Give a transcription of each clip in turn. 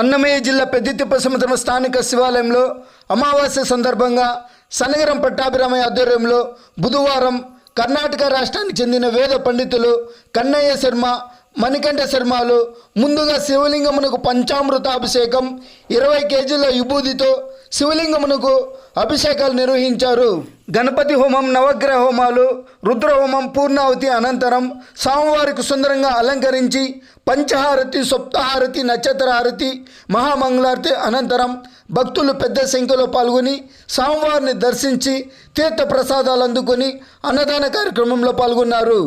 అన్నమయ్య జిల్లా పెద్దితిప్ప సముద్రం స్థానిక శివాలయంలో అమావాస్య సందర్భంగా సనగరం పట్టాభిరామయ్య ఆధ్వర్యంలో బుధవారం కర్ణాటక రాష్ట్రానికి చెందిన వేద పండితులు కన్నయ్య శర్మ, మణికంఠ శర్మలు ముందుగా శివలింగమునకు పంచామృత అభిషేకం 20 కేజీల విభూతితో శివలింగమునకు అభిషేకాలు నిర్వహించారు. గణపతి హోమం, నవగ్రహ హోమాలు, రుద్రహోమం పూర్ణావతి అనంతరం స్వామివారికి సుందరంగా అలంకరించి పంచహారతి, సప్తహారతి, నక్షత్ర హారతి, మహామంగళారతి అనంతరం భక్తులు పెద్ద సంఖ్యలో పాల్గొని స్వామివారిని దర్శించి తీర్థ ప్రసాదాలు అందుకొని అన్నదాన కార్యక్రమంలో పాల్గొన్నారు.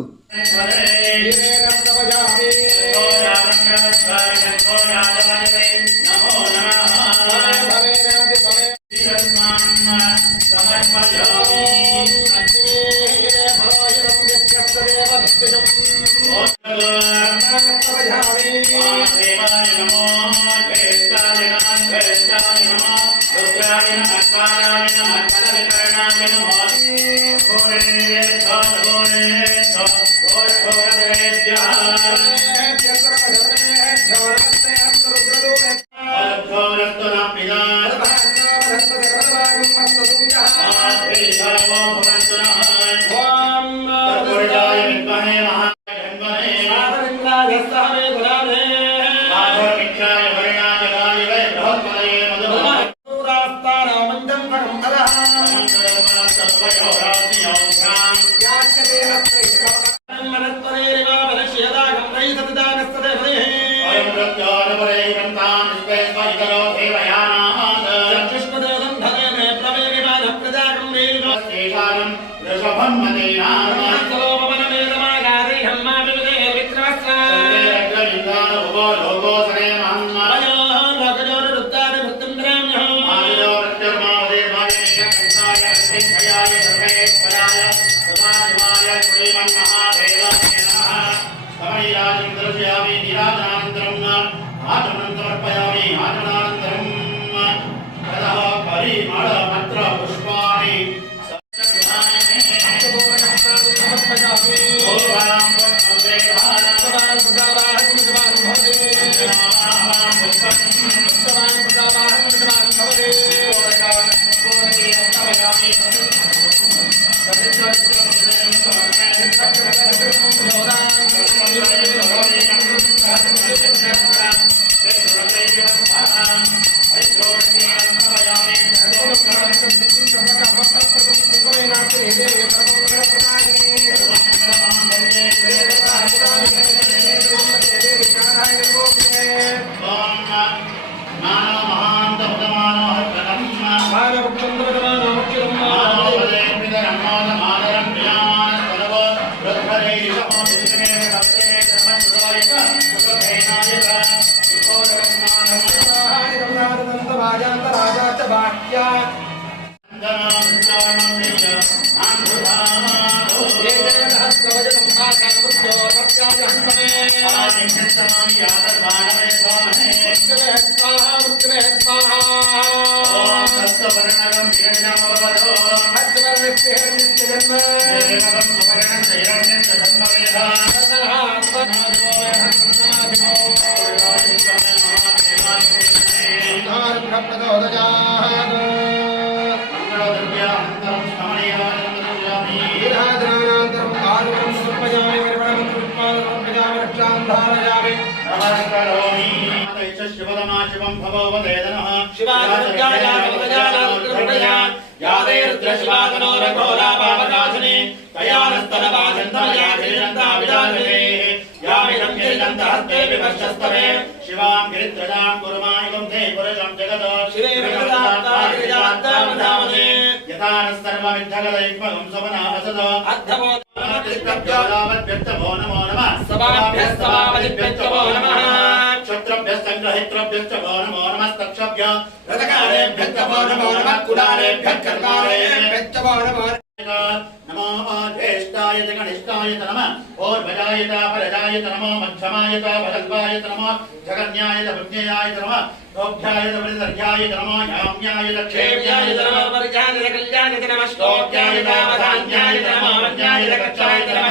नमो ज्येष्ठाय गणेशाय नमः ओर्वजाय परजाय नमः मध्यमाय भगवाय नमः जगन्याय बुद्ध्याय नमः दोभ्याय वृद्धर्याय नमः याम्याय लक्ष्म्याय नमः वर्जाय कल्याणाय नमः श्लोक्याय धान्याय नमः वज्ञाय कक्षाय नमः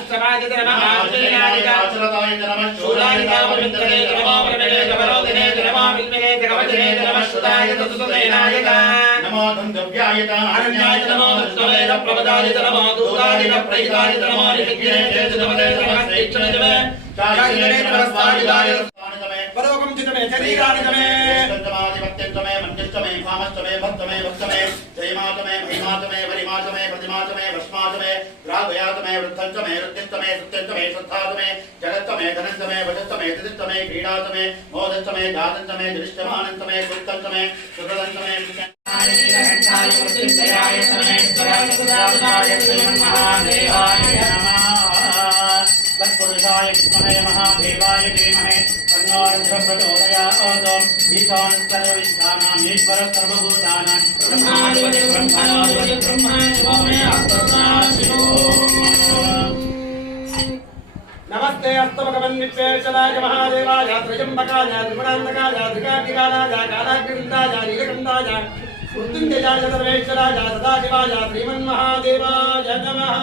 श्रवाय नमः आजयाय आचरताय नमः शूलाय नमः विद्रे नमः परमेश्वरोदिने नमः शाश्वताय तत्सुतमेनायत नमो गन्धव्याय अरण्याय नमो तत्सवेद प्रवदाय नमो दूताय प्रहिताय नमो निखिले तेजदमले नमः श्रेष्ठनजमे चायिने नमस्ताय परोगम चितमे शरीरानितमे स्तमादिपत्यन्तमे मन्यस्तमे भामस्तमे भक्तमे भक्तमे जयमातमे महिमातमे वरिमातमे प्रतिमातमे भस्मातमे रागयातमे वृद्धन्तमे रुद्धिस्तमे सुत्यन्तमे श्रद्धातमे जगत्तमे धनन्तमे वजस्तमे तिदिस्तमे क्रीडातमे मोदस्तमे दादन्तमे दृष्टमानन्तमे कुत्तन्तमे सुकृदन्तमे नीलकण्ठाय वृद्धिस्तयाय समेश्वराय सुदाय श्रीमन्महादेवाय नमः तत्पुरुषाय विद्महे महादेवाय धीमहि तन्नो रुद्रः प्रचोदयात् ईशानः सर्वविद्यानां ईश्वरः सर्वभूतानां ब्रह्माधिपति ब्रह्मणोऽधिपति ब्रह्मणो मे अस्तुताशिनो नमस्ते अस्तमकमन्निपेशलाय महादेवाय त्रयम्बकाय त्रिगुणान्तकाय त्रिकाग्निकालाय कालाग्निवृन्दाय नीलकण्ठाय मृत्युञ्जयाय सर्वेश्वराय सदाशिवाय श्रीमन्महादेवाय नमः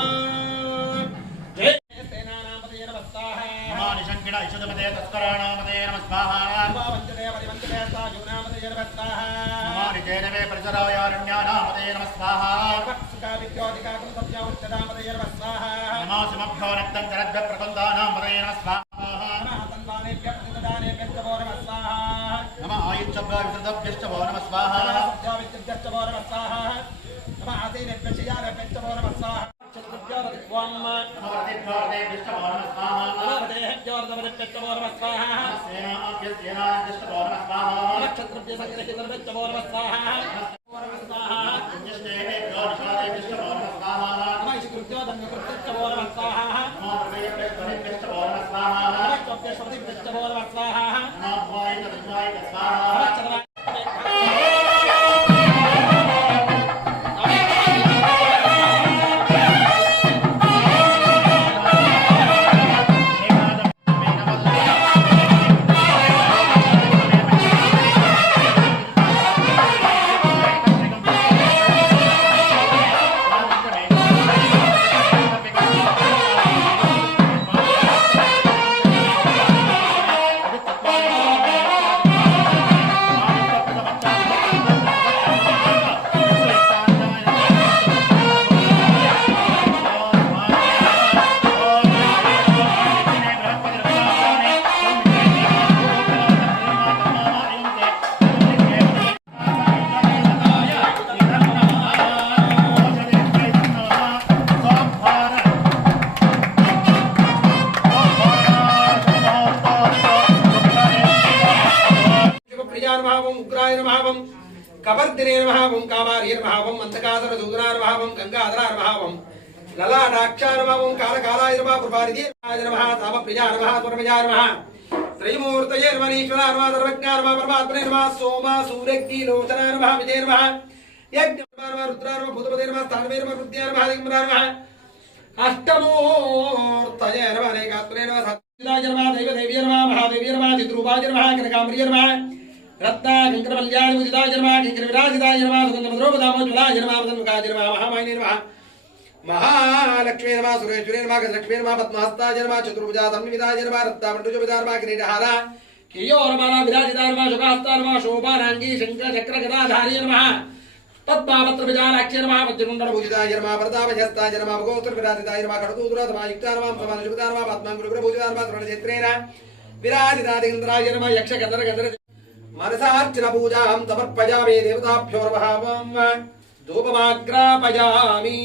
जय सेनानापतये नमः स्वाहा महानिशङ्किण इषुदमते तस्कराणामते नमः स्वाहा वञ्चते परिवञ्चते सायुनामतये नमः स्वाहा महानिचेनवे परिसरायारण्यानामते नमः स्वाहा सुखाविद्योधिकाकुं सत्यामुच्चतामतये नमः स्वाहा नमोऽसमभ्यो रक्तं चरद्भ्यः प्रबन्धानामते नमः स्वाहा नमः तन्वानेभ्यः प्रतिदानेभ्यश्च वो नमः स्वाहा नमः आयुच्छभ्यो विसृतभ्यश्च वो नमः स्वाहा सत्याविद्युभ्यश्च वो नमः स्वाहा नमः आसीनेभ्यश्च यानेभ्यश्च वो नमः स्वाहा चतुर्भ्यो रतिभ्यों नमो रतिभ्यो रतेभ्यश्च वो नमः स्वाहा नवदेभ्यो रतवदेभ्यश्च वो नमः स्वाहा सेनाभ्यश्च वो नमः स्वाहा नक्षत्रभ्य संग्रहितभ्यश्च वो नमः स्वाहा वो नमः स्वाहा पुण्यश्चेनेभ्यो निषादेभ्यश्च वो नमः स्वाहा नमः ईशकृत्यो धन्यकृत्यश्च वो नमः स्वाहा नमो हृदयभ्यश्च वो नमः स्वाहा नमः चोभ्यश्वतिभ्यश्च वो नमः स्वाहा नमो भवाय स्वाहा नमः चरवाय कबर्दिने नमः कामार्ये नमः अंतकासर सूदनाय नमः गंगाधराय नमः ललाटाक्षाय नमः कालकालाय नमः प्रभारिदिये नमः तामप्रियाय नमः सुरमजाय नमः त्रयमूर्तये नमः ईश्वराय नमः सर्वज्ञाय नमः परमात्मने नमः सोमा सूर्यग्नि लोचनाय नमः विजय नमः यज्ञ नमः रुद्राय नमः भूतपते नमः स्थानवे नमः रुद्राय नमः दिगंबराय नमः अष्टमूर्तये नमः अनेकात्मने नमः सत्याय नमः दैवदेव्यै नमः महादेव्यै नमः चिद्रूपाय नमः कनकाम्बर्यै नमः रत्ना कंकरमल्याय उदिताय नमः कंकरविराजिताय नमः सुगंधमधुरोपदामोज्ज्वलाय नमः मदन्मुखाय नमः महामायिने नमः महालक्ष्मी नमः सुरेश्वरी नमः गजलक्ष्मी नमः पद्महस्ताय नमः चतुर्भुजा धन्विताय नमः रत्नामण्डुजविताय नमः किरीटहारा कियोरमाला विराजिताय नमः शुभास्ताय नमः शोभानांगी शंकर चक्र गदाधारी नमः पद्मापत्रविजालाक्ष्य नमः वज्रकुण्डलभूषिताय नमः प्रतापजस्ताय नमः भगवतुर्विराजिताय नमः खड्गूधरधमायुक्ताय नमः समानशुभिताय नमः पद्माङ्गुलगुरुभूषिताय नमः स्वर्णचित्रेण विराजितादिगन्धराय नमः यक्षगन्धर्गन्धर मनसार्चन पूजां समर्पयामि देवताभ्यो नमः धूपमाग्रापयामि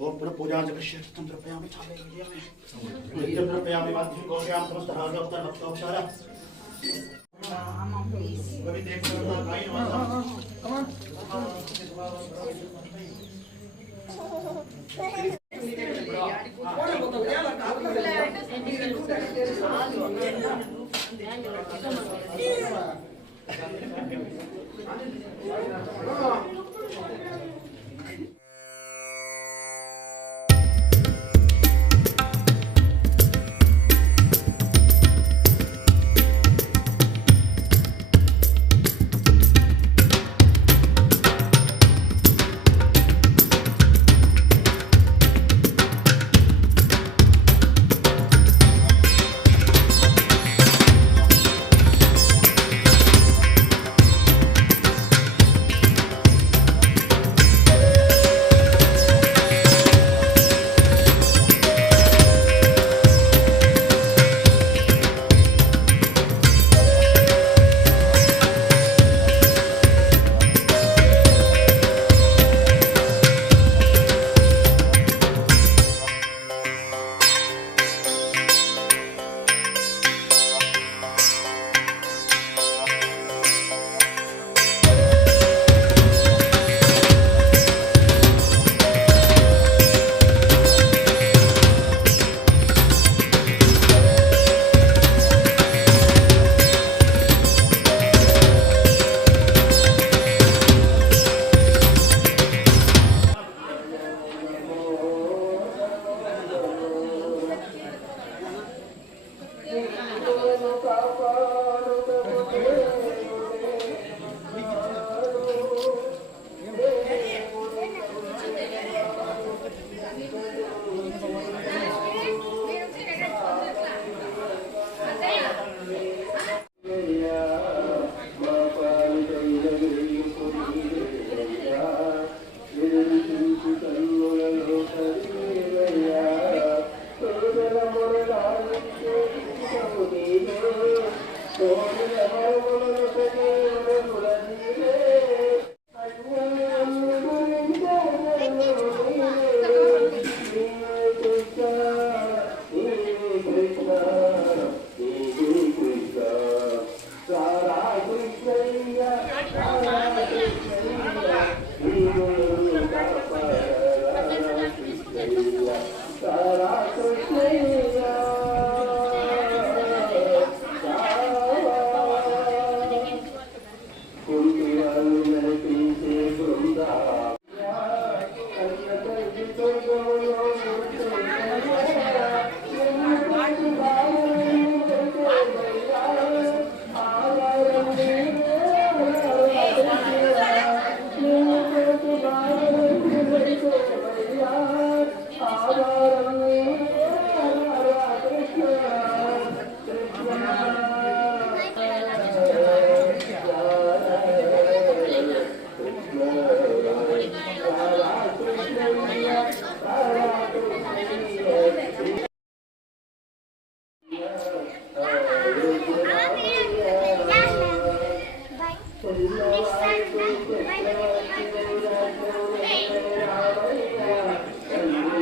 ओम पुनः पूजा जगस्य तंत्रपयामि चालयामि नित्यप्रपयामि वाद्यं गोष्यां समस्तराजोक्तं भक्तोपचार कवि देवता गाय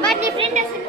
But different doesn't